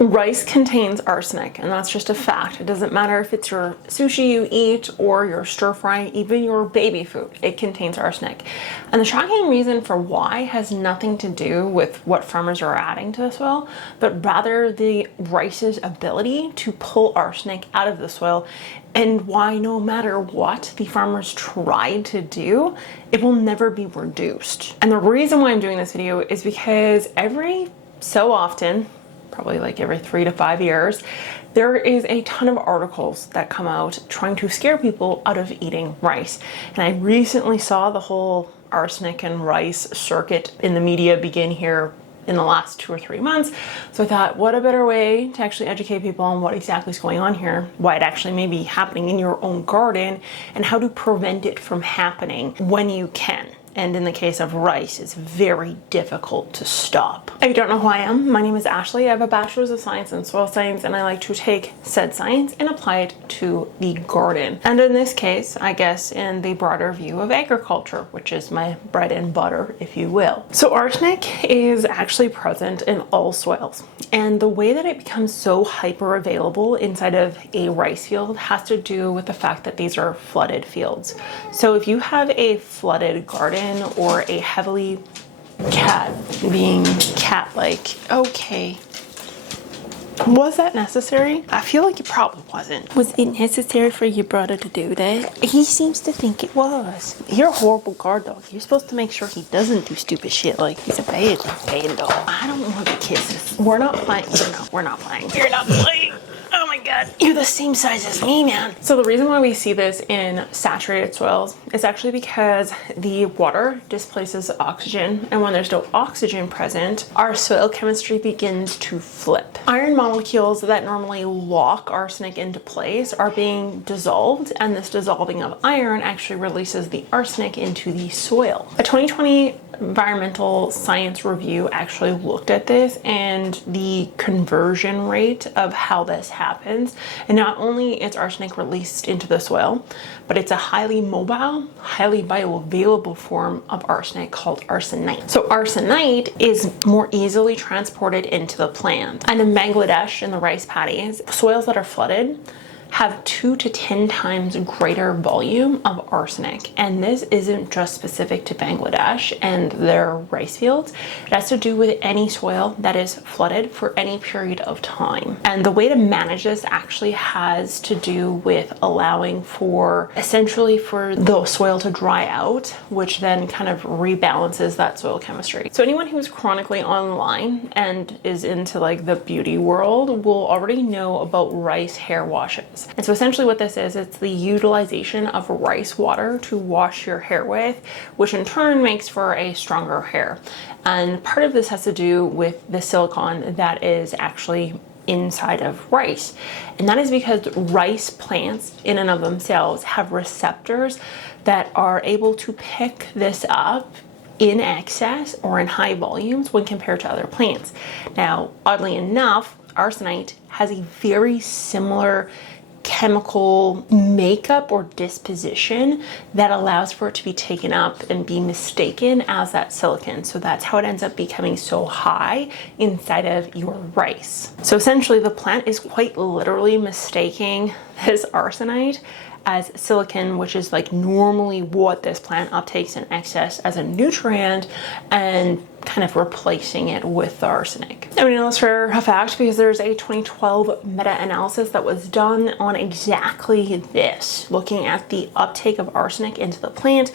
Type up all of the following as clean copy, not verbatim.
Rice contains arsenic, and that's just a fact. It doesn't matter if it's your sushi you eat or your stir fry, even your baby food, it contains arsenic. And the shocking reason for why has nothing to do with what farmers are adding to the soil, but rather the rice's ability to pull arsenic out of the soil, and why no matter what the farmers try to do, it will never be reduced. And the reason why I'm doing this video is because every so often, probably like every 3 to 5 years, there is a ton of articles that come out trying to scare people out of eating rice. And I recently saw the whole arsenic and rice circuit in the media begin here in the last 2 or 3 months. So I thought, what a better way to actually educate people on what exactly is going on here, why it actually may be happening in your own garden, and how to prevent it from happening when you can. And in the case of rice, it's very difficult to stop. If you don't know who I am, my name is Ashley. I have a bachelor's of science in soil science, and I like to take said science and apply it to the garden. And in this case, I guess in the broader view of agriculture, which is my bread and butter, if you will. So arsenic is actually present in all soils. And the way that it becomes so hyper available inside of a rice field has to do with the fact that these are flooded fields. So if you have a flooded garden or a heavily cat-like, okay. Was that necessary? I feel like it probably wasn't. Was it necessary for your brother to do that? He seems to think it was. You're a horrible guard dog. You're supposed to make sure he doesn't do stupid shit like he's a bad dog. I don't want the kisses. We're not playing. No, we're not playing. You're not playing. Oh my God, you're the same size as me, man. So the reason why we see this in saturated soils is actually because the water displaces oxygen, and when there's no oxygen present, our soil chemistry begins to flip. Iron molecules that normally lock arsenic into place are being dissolved, and this dissolving of iron actually releases the arsenic into the soil. A 2020 environmental science review actually looked at this and the conversion rate of how this happens. And not only is arsenic released into the soil, but it's a highly mobile, highly bioavailable form of arsenic called arsenite. So arsenite is more easily transported into the plant. And in Bangladesh, in the rice paddies, soils that are flooded have 2 to 10 times greater volume of arsenic. And this isn't just specific to Bangladesh and their rice fields. It has to do with any soil that is flooded for any period of time. And the way to manage this actually has to do with allowing for, essentially for the soil to dry out, which then kind of rebalances that soil chemistry. So anyone who's chronically online and is into like the beauty world will already know about rice hair washes. And so essentially what this is, it's the utilization of rice water to wash your hair with, which in turn makes for a stronger hair. And part of this has to do with the silicon that is actually inside of rice. And that is because rice plants in and of themselves have receptors that are able to pick this up in excess or in high volumes when compared to other plants. Now, oddly enough, arsenite has a very similar chemical makeup or disposition that allows for it to be taken up and be mistaken as that silicon. So that's how it ends up becoming so high inside of your rice. So essentially the plant is quite literally mistaking this arsenite as silicon, which is like normally what this plant uptakes in excess as a nutrient, and kind of replacing it with the arsenic. And we know this for a fact because there's a 2012 meta-analysis that was done on exactly this, looking at the uptake of arsenic into the plant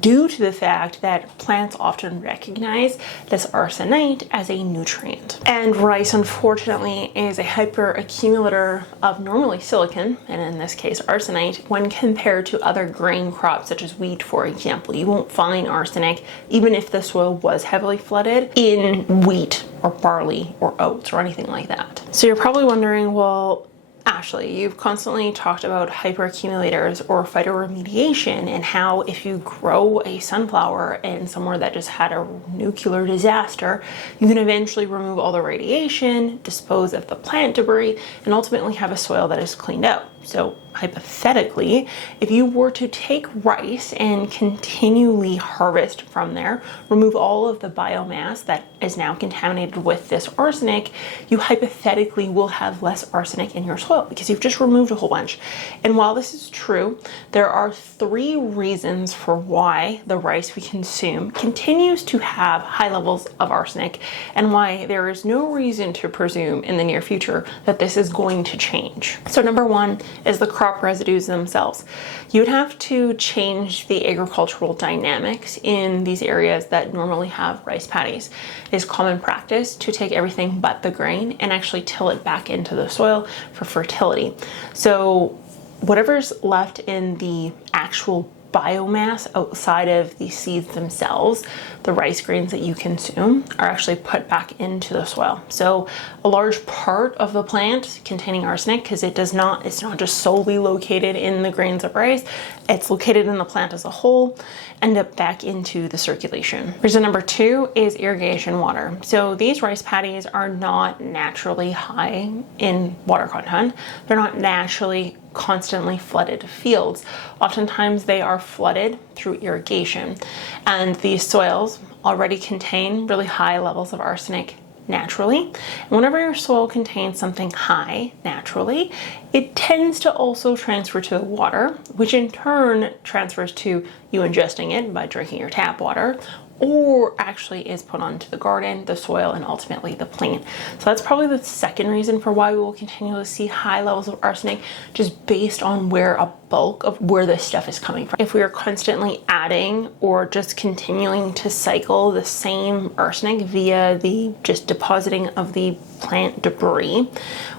due to the fact that plants often recognize this arsenite as a nutrient. And rice, unfortunately, is a hyperaccumulator of normally silicon, and in this case arsenite, when compared to other grain crops such as wheat, for example. You won't find arsenic, even if the soil was heavily flooded, in wheat or barley or oats or anything like that. So you're probably wondering, well, Ashley, you've constantly talked about hyperaccumulators or phytoremediation and how if you grow a sunflower in somewhere that just had a nuclear disaster, you can eventually remove all the radiation, dispose of the plant debris, and ultimately have a soil that is cleaned out. So hypothetically, if you were to take rice and continually harvest from there, remove all of the biomass that is now contaminated with this arsenic, you hypothetically will have less arsenic in your soil because you've just removed a whole bunch. And while this is true, there are 3 reasons for why the rice we consume continues to have high levels of arsenic, and why there is no reason to presume in the near future that this is going to change. So number 1 is the crop residues themselves. You would have to change the agricultural dynamics in these areas that normally have rice paddies. It is common practice to take everything but the grain and actually till it back into the soil for fertility. So whatever's left in the actual biomass outside of the seeds themselves, the rice grains that you consume, are actually put back into the soil. So a large part of the plant containing arsenic, because it's not just solely located in the grains of rice, it's located in the plant as a whole, end up back into the circulation. Reason number 2 is irrigation water. So these rice paddies are not naturally high in water content. They're not naturally constantly flooded fields. Oftentimes they are flooded through irrigation, and these soils already contain really high levels of arsenic naturally. And whenever your soil contains something high naturally, it tends to also transfer to the water, which in turn transfers to you ingesting it by drinking your tap water, or actually is put onto the garden, the soil, and ultimately the plant. So that's probably the second reason for why we will continue to see high levels of arsenic, just based on where a bulk of where this stuff is coming from. If we are constantly adding or just continuing to cycle the same arsenic via the just depositing of the plant debris,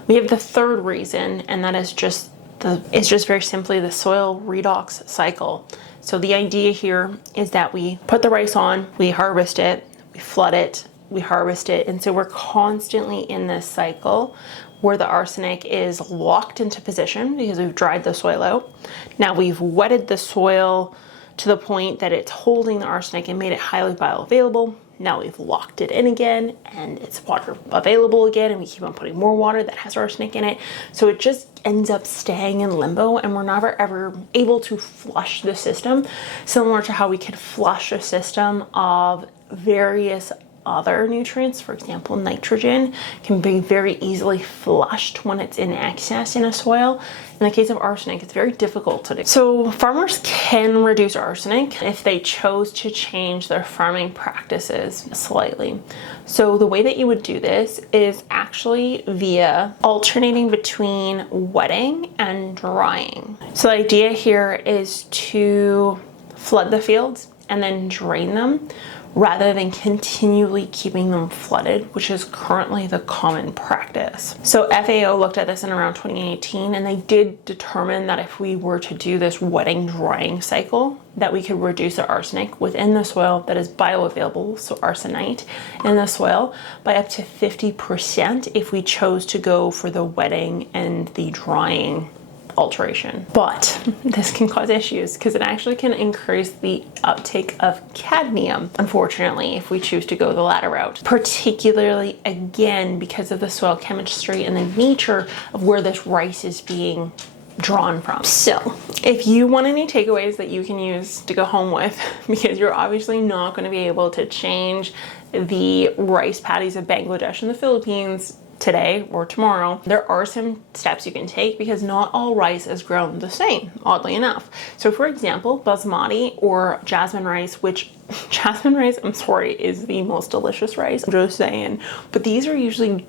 we have the third reason, and that is just very simply the soil redox cycle. So the idea here is that we put the rice on, we harvest it, we flood it, we harvest it, and so we're constantly in this cycle where the arsenic is locked into position because we've dried the soil out. Now we've wetted the soil to the point that it's holding the arsenic and made it highly bioavailable. Now we've locked it in again and it's water available again, and we keep on putting more water that has arsenic in it. So it just ends up staying in limbo, and we're never ever able to flush the system, similar to how we could flush a system of various other nutrients. For example, nitrogen can be very easily flushed when it's in excess in a soil. In the case of arsenic, it's very difficult to do. So farmers can reduce arsenic if they chose to change their farming practices slightly. So the way that you would do this is actually via alternating between wetting and drying. So the idea here is to flood the fields and then drain them, rather than continually keeping them flooded, which is currently the common practice. So FAO looked at this in around 2018, and they did determine that if we were to do this wetting drying cycle, that we could reduce the arsenic within the soil that is bioavailable, so arsenite in the soil, by up to 50% if we chose to go for the wetting and the drying alteration. But this can cause issues because it actually can increase the uptake of cadmium, unfortunately, if we choose to go the latter route, particularly again because of the soil chemistry and the nature of where this rice is being drawn from. So if you want any takeaways that you can use to go home with, because you're obviously not going to be able to change the rice paddies of Bangladesh and the Philippines today or tomorrow, there are some steps you can take because not all rice is grown the same, oddly enough. So for example, basmati or jasmine rice, which jasmine rice, I'm sorry, is the most delicious rice, I'm just saying, but these are usually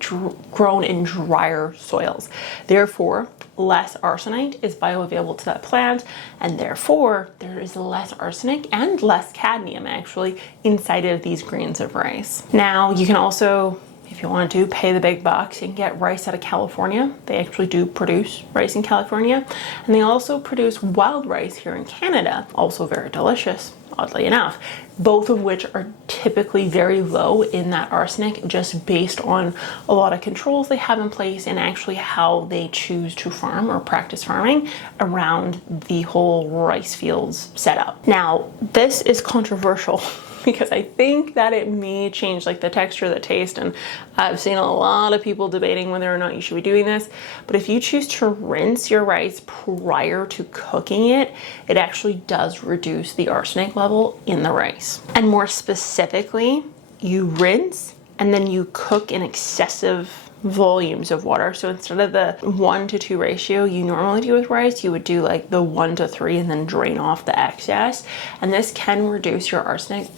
grown in drier soils. Therefore, less arsenite is bioavailable to that plant, and therefore there is less arsenic and less cadmium actually inside of these grains of rice. Now you can also, if you want to, pay the big bucks and get rice out of California. They actually do produce rice in California, and they also produce wild rice here in Canada, also very delicious, oddly enough, both of which are typically very low in that arsenic, just based on a lot of controls they have in place and actually how they choose to farm or practice farming around the whole rice fields setup. Now, this is controversial because I think that it may change like the texture, the taste, and I've seen a lot of people debating whether or not you should be doing this. But if you choose to rinse your rice prior to cooking it, it actually does reduce the arsenic level in the rice. And more specifically, you rinse and then you cook in excessive volumes of water. So instead of the 1-to-2 ratio you normally do with rice, you would do like the 1-to-3 and then drain off the excess. And this can reduce your arsenic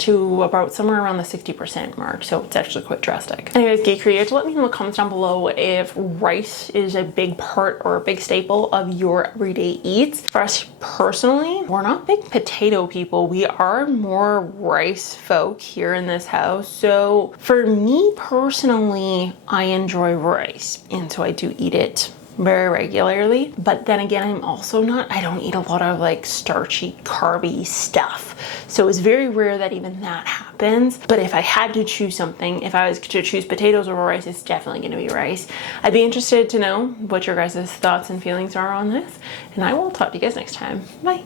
to about somewhere around the 60% mark. So it's actually quite drastic. Anyways, Geek Creators, let me know in the comments down below if rice is a big part or a big staple of your everyday eats. For us personally, we're not big potato people. We are more rice folk here in this house. So for me personally, I enjoy rice, and so I do eat it very regularly. But then again, I don't eat a lot of like starchy, carby stuff. So it's very rare that even that happens. But if I had to choose something, if I was to choose potatoes over rice, it's definitely going to be rice. I'd be interested to know what your guys' thoughts and feelings are on this. And I will talk to you guys next time. Bye.